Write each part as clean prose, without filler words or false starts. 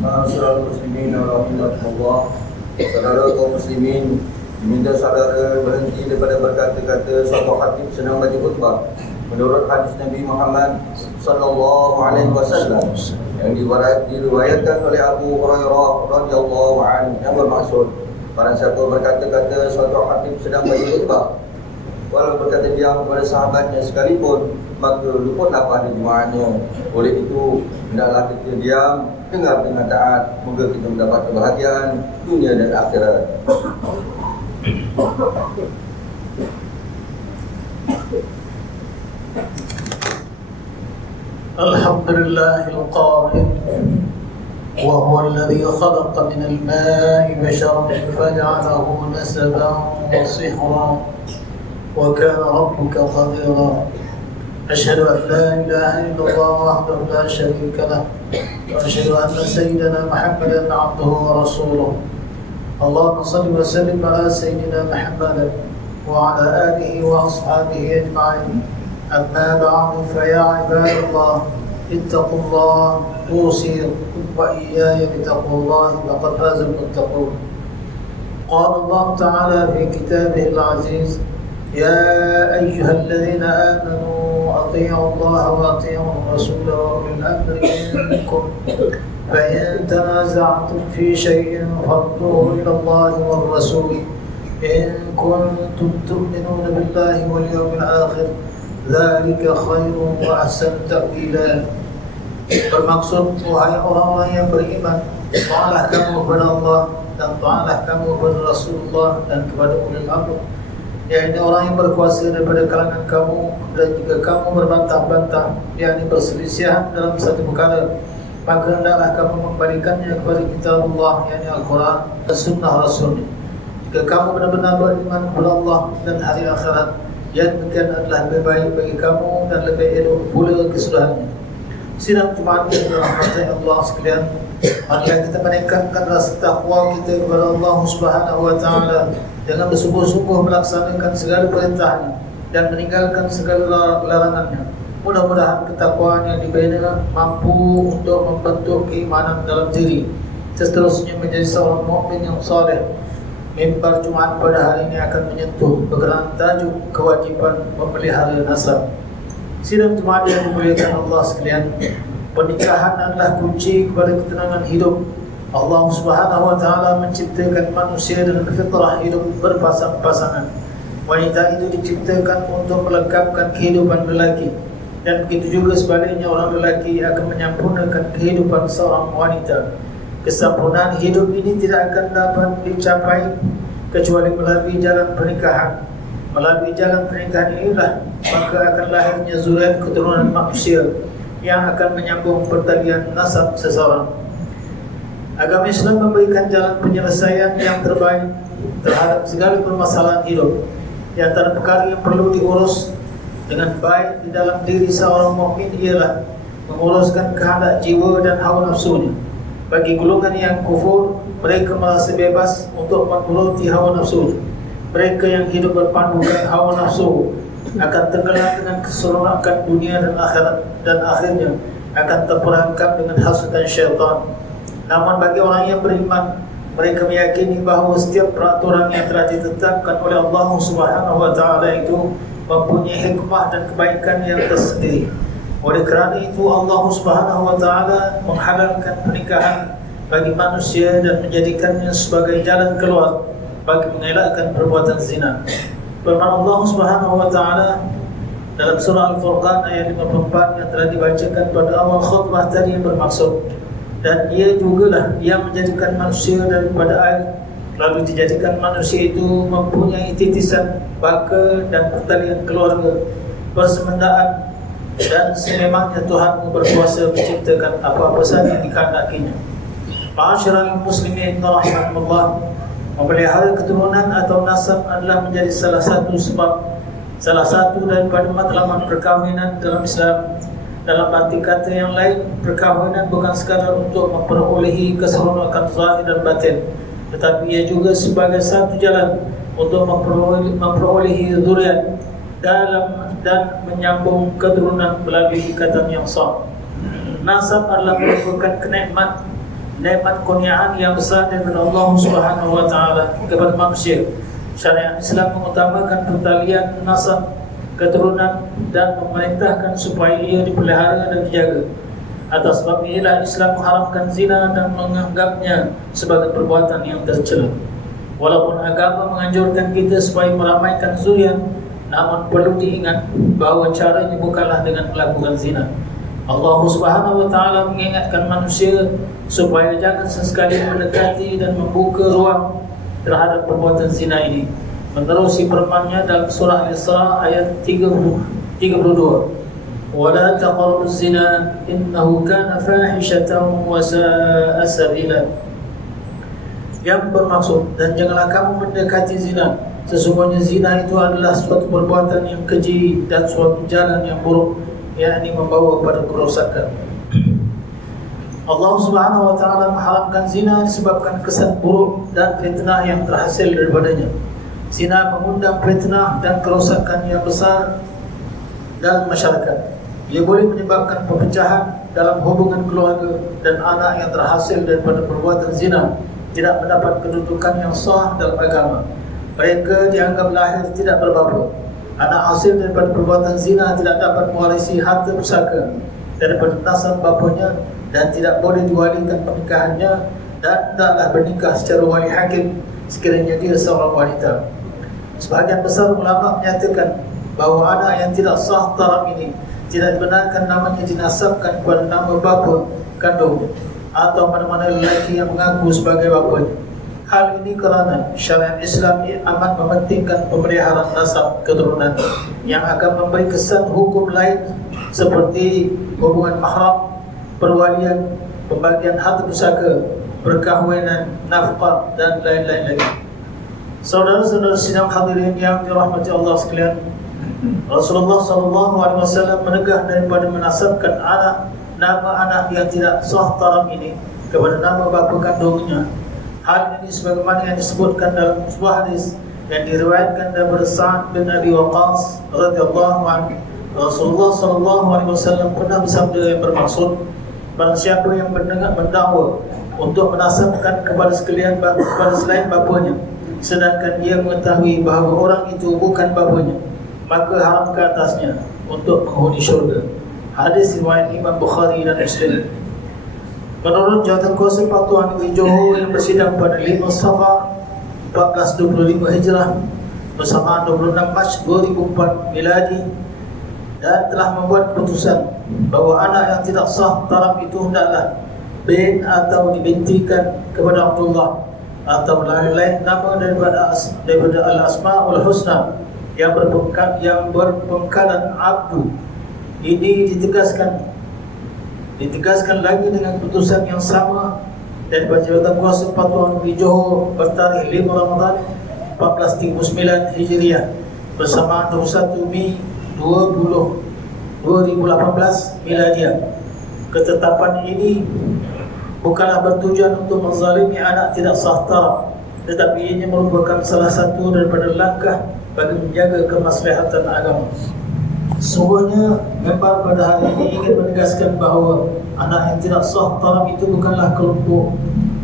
Saudara muslimin rahimahullah, saudara kaum muslimin, diminta saudara berhenti daripada berkata-kata suatu khatib sedang baca khutbah menurut hadis Nabi Muhammad sallallahu alaihi wasallam yang diriwayatkan oleh Abu Hurairah radhiyallahu anhu yang bermaksud, barang siapa berkata-kata suatu khatib sedang baca khutbah walau berkata diam kepada sahabatnya sekalipun, maka luput apa ada jemaahnya. Oleh itu, hendaklah kita diam, dengar dengan taat, moga kita mendapat kebahagiaan dunia dan akhirat. Alhamdulillahil qahir wa huwa alladhi khalaqa minal ma'i basharan faj'alahu nasaban wa sihran wa kana rabbuka qadira. Asyhadu an la ilaha illallah wahdahu la syarika lah wa asyhadu anna sayyidana Muhammadan 'abduhu wa rasuluh. Allahumma shalli wa sallim ala sayyidina Muhammad wa ala alihi wa ashabihi ajma'in. Amma ba'du, fa ya ibadallah ittaqullah usikum wa iyaya bittaqullah laqad faza al-muttaqun. Qala Allah ta'ala fi kitabihil 'aziz, ya ayyuhalladzina amanu أطيعوا الله وأطيعوا الرسول وأولي الأمر منكم فإن تنازعتم في شيء فردوه إلى الله والرسول إن كنتم تؤمنون بالله واليوم الآخر ذلك خير وأحسن تأويلا. Bermaksud, wahai orang-orang yang beriman, taatlah kamu kepada Allah dan taatlah kamu kepada Rasulullah dan kepada ulil amr, yakni orang yang berkuasa daripada kalangan kamu, dan jika kamu berbantah-bantah, yakni berselisihan dalam satu perkara, maka hendaklah kamu membalikannya kepada kitab Allah, yakni Al-Quran dan Sunnah Rasul. Jika kamu benar-benar beriman kepada Allah dan hari akhirat, yang demikian adalah lebih baik bagi kamu dan lebih elok pula kesudahannya. Sidang Jumaat yang dirahmati Allah sekalian, marilah kita meningkatkan rasa takwa kita kepada Allah Subhanahu wa taala dengan bersungguh-sungguh melaksanakan segala perintahnya dan meninggalkan segala larangannya. Mudah-mudahan ketakwaan yang dibina mampu untuk membentuk keimanan dalam diri, seterusnya menjadi seorang mukmin yang saleh. Mimbar Jumaat pada hari ini akan menyentuh berkenaan tajuk kewajiban memelihara nasab. Sidang Jumaat yang dimuliakan Allah sekalian, pernikahan adalah kunci kepada ketenangan hidup. Allah Subhanahu wa taala menciptakan manusia dengan fitrah hidup berpasang-pasangan. Wanita itu diciptakan untuk melengkapkan kehidupan lelaki, dan begitu juga sebaliknya orang lelaki akan menyempurnakan kehidupan seorang wanita. Kesempurnaan hidup ini tidak akan dapat dicapai kecuali melalui jalan pernikahan. Melalui jalan pernikahan inilah maka akan lahirnya zuriat keturunan manusia yang akan menyambung pertalian nasab seseorang. Agama Islam memberikan jalan penyelesaian yang terbaik terhadap segala permasalahan hidup. Di antara perkara yang perlu diurus dengan baik di dalam diri seorang mukmin ialah menguruskan kehendak jiwa dan hawa nafsunya. Bagi golongan yang kufur, mereka merasa bebas untuk menuruti hawa nafsu. Mereka yang hidup berpandukan hawa nafsu akan tenggelam dengan keseronokan dunia dan akhirat, dan akhirnya akan terperangkap dengan hasutan syaitan. Namun bagi orang yang beriman, mereka meyakini bahawa setiap peraturan yang telah ditetapkan oleh Allah Subhanahu wa taala itu mempunyai hikmah dan kebaikan yang tersendiri. Oleh kerana itu Allah Subhanahu wa taala menghalalkan pernikahan bagi manusia dan menjadikannya sebagai jalan keluar bagi mengelakkan perbuatan zina. Firman Allah Subhanahu wa taala dalam surah Al-Furqan ayat 54 yang telah dibacakan pada awal khutbah tadi yang bermaksud, dan ia jugalah yang menjadikan manusia daripada air, lalu dijadikan manusia itu mempunyai titisan, baka dan pertalian keluarga, persemendaan, dan sememangnya Tuhanmu berkuasa menciptakan apa-apa sahaja yang dikehendakinya. Ma'asyiral muslimin rahimahumullah, memelihara keturunan atau nasab adalah menjadi salah satu daripada matlamat perkahwinan dalam Islam. Dalam arti kata yang lain, perkahwinan bukan sekadar untuk memperolehi keseronokan zahir dan batin, tetapi ia juga sebagai satu jalan untuk memperolehi zuriat dalam dan menyambung keturunan melalui ikatan yang sah. Nasab adalah merupakan kenikmat nikmat kurniaan yang besar daripada Allah Subhanahu wa taala kepada manusia. Syariat Islam mengutamakan pertalian nasab, keturunan dan memerintahkan supaya ia dipelihara dan dijaga. Atas sebab inilah Islam mengharamkan zina dan menganggapnya sebagai perbuatan yang tercela. Walaupun agama menganjurkan kita supaya meramaikan zuriat, namun perlu diingat bahawa caranya bukanlah dengan melakukan zina. Allah Subhanahu wa taala mengingatkan manusia supaya jangan sesekali mendekati dan membuka ruang terhadap perbuatan zina ini. Menerusi firman-Nya dalam surah Al-Isra ayat 32. Wala taqrabuz zina innahu kana fahishatan wa sa'a sabila. Yang bermaksud, dan janganlah kamu mendekati zina. Sesungguhnya zina itu adalah suatu perbuatan yang keji dan suatu jalan yang buruk, yakni membawa kepada kerosakan. Allah Subhanahu wa taala mengharamkan zina disebabkan kesan buruk dan fitnah yang terhasil daripadanya. Zina mengundang fitnah dan kerosakan yang besar dalam masyarakat. Ia boleh menyebabkan perpecahan dalam hubungan keluarga, dan anak yang terhasil daripada perbuatan zina tidak mendapat kedudukan yang sah dalam agama. Mereka dianggap lahir tidak berbapa. Anak hasil daripada perbuatan zina tidak dapat mewarisi harta pusaka daripada nasab bapanya dan tidak boleh diwalikan pernikahannya, dan tidaklah bernikah secara wali hakim sekiranya dia seorang wanita. Sebahagian besar ulama menyatakan bahawa anak yang tidak sah taram ini tidak dibenarkan namanya dinasabkan kepada nama bapa kandung atau mana-mana lelaki yang mengaku sebagai bapanya. Hal ini kerana syariat Islam amat mementingkan pemeliharaan nasab keturunan yang akan memberi kesan hukum lain seperti hubungan mahram, perwalian, pembagian harta pusaka, perkahwinan, nafkah dan lain-lain lagi. Saudara-saudara sidang hadirin yang dirahmati Allah sekalian, Rasulullah SAW menegah daripada menasabkan nama anak yang tidak sah taram ini kepada nama bapa kandungnya. Hal ini sebagaimana yang disebutkan dalam sebuah hadis yang diriwayatkan daripada Sa'ad bin Abi Waqqas radhiyallahu anhu. Rasulullah SAW pernah bersabda yang bermaksud, barang siapa yang mendakwa untuk menasabkan kepada selain bapanya, sedangkan dia mengetahui bahawa orang itu bukan bapanya, maka haram ke atasnya untuk menghuni syurga. Hadis riwayat Imam Bukhari dan Muslim. Menurut Jawatan Kuasa Fatwa Negeri Johor yang bersidang pada 5 Safar 1425 Hijrah bersamaan 26 Mac 2004 Miladi, dan telah membuat keputusan bahawa anak yang tidak sah taram itu hendaklah bin atau dibintikan kepada Abdullah atau lain-lain nama daripada Al-Asma'ul Husna yang berpengkalan Abdu. Ini ditegaskan lagi dengan keputusan yang sama daripada Jawatan Kuasa Fatwa Negeri Johor bertarikh 5 Ramadan 1439 Hijriah bersamaan 21 Mei 2018 Miladiah. Ketetapan ini bukanlah bertujuan untuk menzalimi anak tidak sah taram, tetapi ianya merupakan salah satu daripada langkah bagi menjaga kemaslahatan agama. Sesungguhnya member pada hari ini ingin menegaskan bahawa anak yang tidak sah taram itu bukanlah kelompok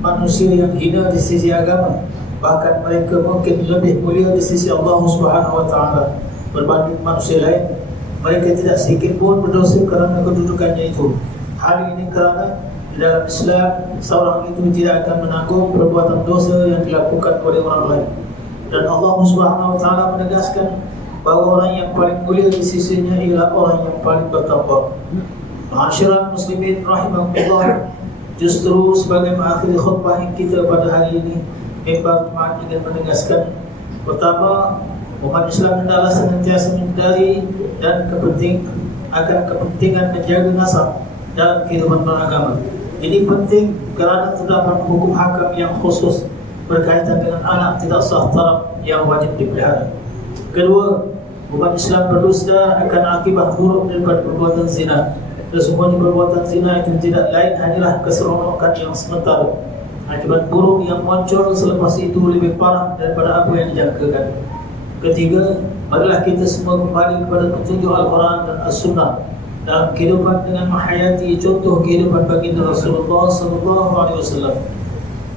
manusia yang hina di sisi agama. Bahkan mereka mungkin lebih mulia di sisi Allah Subhanahu wa taala berbanding manusia lain. Mereka tidak sedikit pun berdosa kerana kedudukannya itu. Hal ini kerana di dalam Islam seorang itu tidak akan menanggung perbuatan dosa yang dilakukan oleh orang lain. Dan Allah Subhanahu wa taala menegaskan bahawa orang yang paling mulia di sisinya ialah orang yang paling bertakwa. Ma'asyiral muslimin rahimahullah, justru sebagai mengakhiri khutbah kita pada hari ini, member Jemaat ingin menegaskan, pertama, umat Islam hendaklah senantiasa menyadari dan kepentingan menjaga nasab dalam kehidupan beragama. Ini penting kerana terdapat hukum hakam yang khusus berkaitan dengan anak tidak sah taram yang wajib dipelihara. Kedua, umat Islam perlu sedar akan akibat buruk daripada perbuatan zina. Sesungguhnya perbuatan zina itu tidak lain hanyalah keseronokan yang sementara. Akibat buruk yang muncul selepas itu lebih parah daripada apa yang dijangkakan. Ketiga, marilah kita semua kembali kepada petunjuk Al-Quran dan As-Sunnah dalam kehidupan dengan menghayati contoh kehidupan baginda Rasulullah sallallahu alaihi wasallam.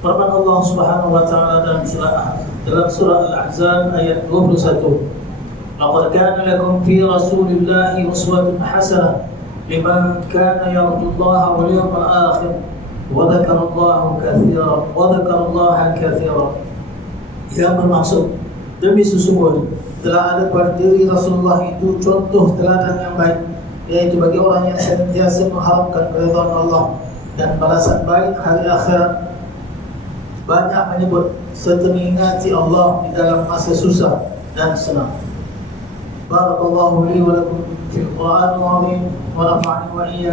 Firman Allah Subhanahu wa taala dalam surah Al-Ahzab ayat 21. Laqad kana lakum fi Rasulillahi uswatun hasanah liman kana yarjullaha wal yawmal akhir wa dzakarallaha katsiran. Yang bermaksud, demi sesungguhnya telah ada pada diri Rasulullah itu contoh teladan yang baik, yaitu bagi orang yang senantiasa mengharapkan keridhaan Allah dan balasan baik hari akhirat, banyak menyebut serta mengingati Allah di dalam masa susah dan senang. Barakallahu li wa lakum fil Qur'anil 'azim wa nafa'ani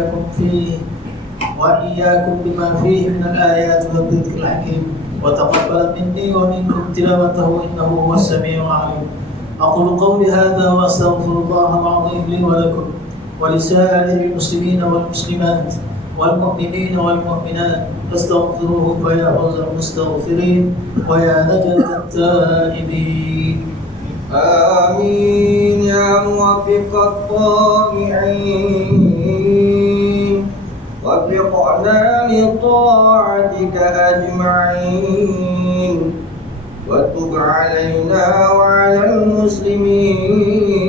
wa iyyakum bima fihi min al-ayati wa dhikril hakim wa taqabbal minni wa minkum tilawatahu innahu huwas samiul 'alim. أقول قولي هذا وأستغفر الله العظيم لي ولكم ولسائر المسلمين والمسلمات والمؤمنين والمؤمنات فاستغفروه فيا فوز المستغفرين ويا نجاة التائبين. آمين يا موفق الطامعين وفقنا لطاعتك أجمعين وتب علينا وعلى المسلمين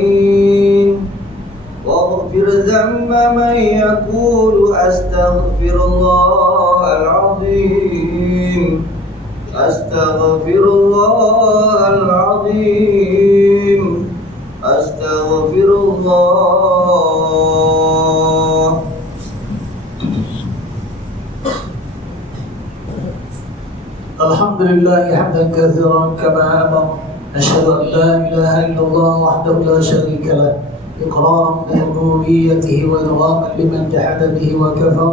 واغفر ذنب من يقول أستغفر الله العظيم أستغفر الله العظيم أستغفر الله. الحمد لله حمدا كثيرا كما أمر. أشهد أن لا إله إلا الله وحده لا شريك له إقرارا بربوبيته وإرغاما لمن جحد به وكفر.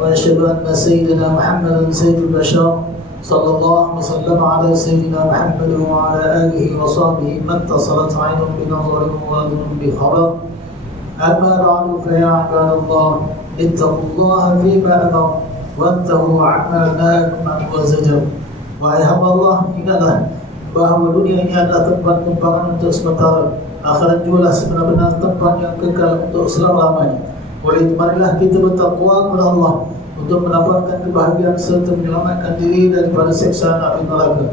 وأشهد أن سيدنا محمدا سيد البشر صلى الله وسلم على سيدنا محمد وعلى آله وصحبه ما اتصلت عين بنظر وأذن بخبر. أما بعد فيا عباد الله اتقوا الله فيما أمر وانتهوا عما نهاكم عنه وزجر. Wahai hamba Allah, ingatlah bahawa dunia ini adalah tempat tumpangan untuk sementara. Akhirat jugalah sebenar-benar tempat yang kekal untuk selama-lamanya. Oleh itu marilah kita bertakwa kepada Allah untuk mendapatkan kebahagiaan serta menyelamatkan diri daripada siksaan api neraka.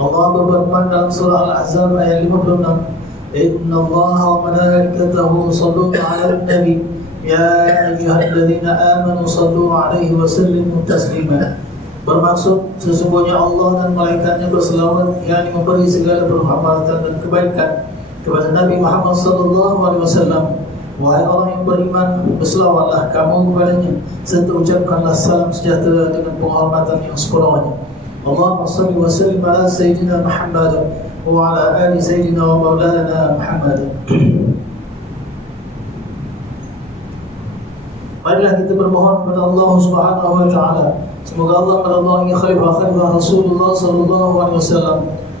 Allah berfirman dalam surah Al-Ahzab ayat 56, Inna Allah wa malaikatahu yusalluna 'alan nabi ya ayyuhalladzina amanu sallu 'alaihi wa sallimu taslima. Bermaksud, sesungguhnya Allah dan malaikatnya berselawat, yakni memberi segala perhormatan dan kebaikan kepada Nabi Muhammad sallallahu alaihi wasallam. Wahai orang yang beriman, berselawatlah kamu kepadanya serta ucapkanlah salam sejahtera dengan penghormatan yang sepenuhnya. Allahumma salli wa sallim ala sayyidina Muhammad wa ala ali sayyidina wa maulana Muhammad. Marilah kita bermohon kepada Allah Subhanahu wa taala, semoga Allah meridai khalifah Rasulullah sallallahu alaihi wasallam,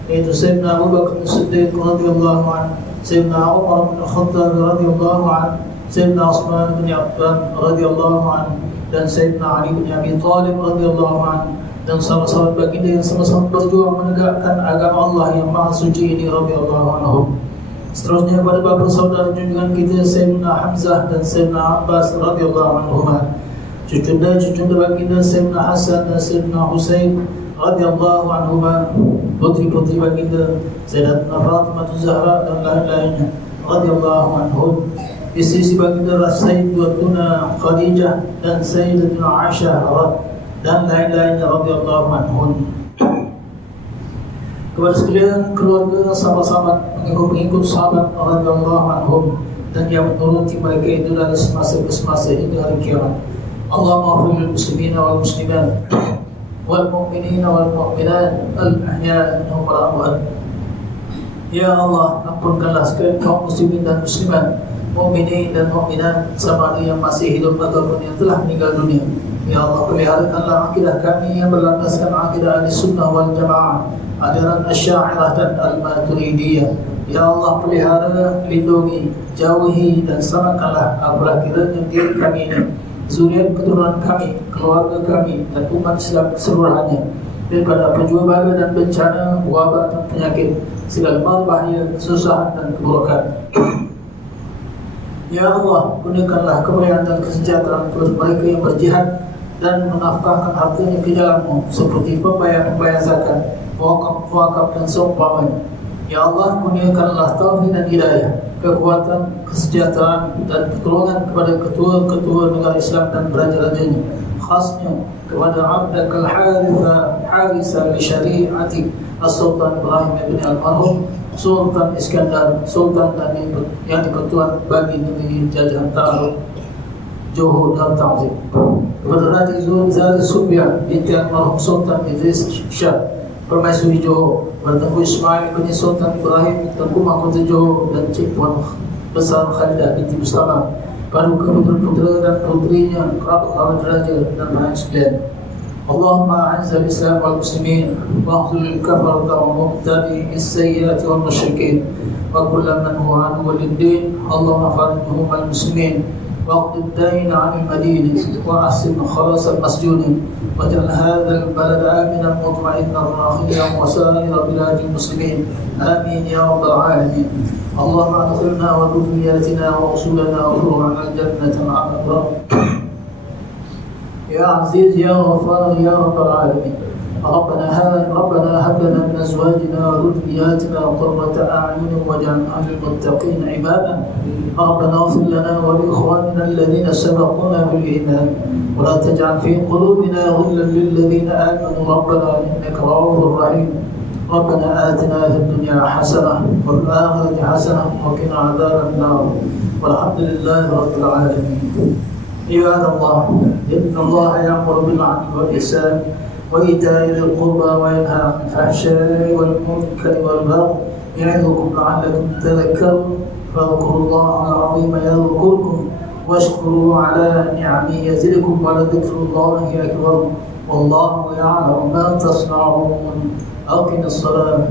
yaitu Sayyidina Abu Bakar As-Siddiq radhiyallahu anhu, Sayyidina Umar bin Khattab radhiyallahu anhu, Sayyidina Utsman bin Affan radhiyallahu anhu, dan Sayyidina Ali bin Abi Thalib radhiyallahu anhu, dan sahabat-sahabat baginda yang sama-sama berjuang menegakkan agama Allah yang maha suci ini radhiyallahu anhum. Seterusnya pada bapa saudara junjungan kita Sayyidina Hamzah dan Sayyidina Abbas radhiyallahu anhuma, cucunda baginda Sayyidina Hasan dan Sayyidina Husain radhiyallahu anhuma, putri-putri baginda Sayyidatina Fatimah Zahra dan lain-lainnya radhiyallahu anhum, istri baginda Sayyidatuna Khadijah dan Sayyidatina Aisyah dan lain-lainnya radhiyallahu anhum. Kepada sekalian keluarga, sahabat-sahabat, pengikut-pengikut sahabat radhiyallahu anhum dan yang menuruti mereka itu dari semasa ke semasa hingga hari kiamat. Allahumma ighfir lil muslimina wal muslimat wal mu'minina wal mu'minat al ahya'i minhum wal amwat. Ya Allah, ampunkanlah sekalian kaum muslimin dan muslimat, mukminin dan mukminat, sama ada yang masih hidup ataupun yang telah meninggal dunia. Ya Allah, peliharakanlah akidah kami yang berlandaskan akidah Ahlussunnah wal Jamaah, ajaran Asy'ariyah dan Al-Maturidiyah. Ya Allah, pelihara, lindungi, jauhi dan selamatkanlah apabila kiranya diri kami ini, zuriat keturunan kami, keluarga kami dan umat Islam keseluruhannya daripada penjua bala dan bencana, wabak dan penyakit, segala bahaya, kesusahan dan keburukan. Ya Allah, kurniakanlah kemuliaan dan kesejahteraan kepada mereka yang berjihad dan menafkahkan hartanya ke jalan-Mu seperti pembayar zakat, wakaf dan seumpamanya. Ya Allah, kurniakanlah taufik dan hidayah, kekuatan, kesejahteraan dan pertolongan kepada ketua-ketua negara Islam dan raja-rajanya, khasnya kepada Abdakal Harisa li Syari'ati As-Sultan Ibrahim ibn Al-Marhum Sultan Iskandar, Sultan yang dipertuan bagi negeri jajahan Ta'aruf Johor dan Ta'zim, kepada Raja Zari Subian binti Al-Marhum Sultan Idris Shah Permaisuri Johor, Tengku Ismail bin Sultan Ibrahim Tengku Mahkota Johor dan Cik Puan Besar Khalidah binti Mustamah, paduka putera dan putrinya, kerabat raja dan rakyat sekalian. Allahumma a'izz al-Islam wal muslimin wa khzul al-kafarata wal mubtadi as-sayyi'ati wal musyrikin wa kullu man huwa aduwwun lid-din. Allahumma farrijhum al-muslimin واقض الدين عن المدين واحسن خلاص المسجونين واجعل هذا البلد امنا مطمئنا راخيا وسائر بلاد المسلمين امين يا رب العالمين. اللهم ادخلنا وذرياتنا ورسولنا وفروعنا الجنه مع الابرار يا عزيز يا غفار يا رب العالمين. ربنا هب لنا من ازواجنا وذرياتنا قرة اعين واجعلنا للمتقين عبادا. ربنا اغفر لنا ولاخواننا الذين سبقونا بالايمان ولا تجعل في قلوبنا غلا للذين امنوا ربنا انك رؤوف رحيم. ربنا آتنا في الدنيا حسنة وفي الآخرة حسنة وقنا عذاب النار والحمد لله رب العالمين. عباد الله، إن الله يأمر بالعدل والإحسان وإيتاء ذي القربى وينهى عن الفحشاء والمنكر والبغي يعظكم لعلكم تذكرون. فاذكروا الله العظيم يذكركم واشكروا على نعمه يزدكم ولذكر الله أكبر والله يعلم ما تصنعون. أقم الصلاة.